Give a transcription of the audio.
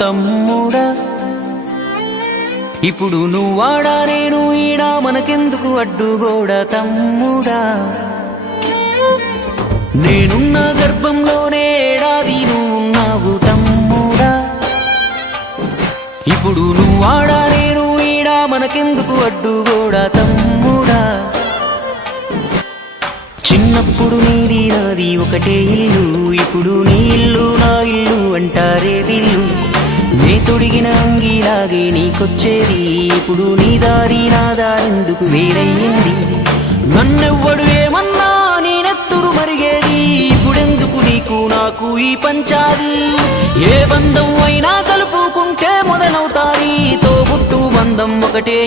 తమ్ముడా. ఇప్పుడు నువ్వాడా నేను ఈడా మనకెందుకు అడ్డుగోడ తమ్ముడా. నేనున్న గర్భంలోనే ఏడాది నువ్వున్నావు తమ్ముడా. ఇప్పుడు నువ్వాడా నేను ఈడా మనకెందుకు అడ్డుగోడ తమ్ముడా. చిన్నప్పుడు నీది నాది ఒకటే ఇల్లు, ఇప్పుడు నీ ఇల్లు నా ఇల్లు అంటారే వీళ్ళు. నే తొడిగిన అంగీలాగే నీకొచ్చేది, ఇప్పుడు నీ దారి నా దారెందుకు వేరయ్యింది. నన్నెవ్వడు ఏమన్నా నీ నెత్తురు మరిగేది, ఇప్పుడెందుకు నీకు నాకు ఈ పంచాది. ఏ బంధం అయినా కలుపుకుంటే మొదలవుతాది, తోబుట్టు బంధం ఒకటే.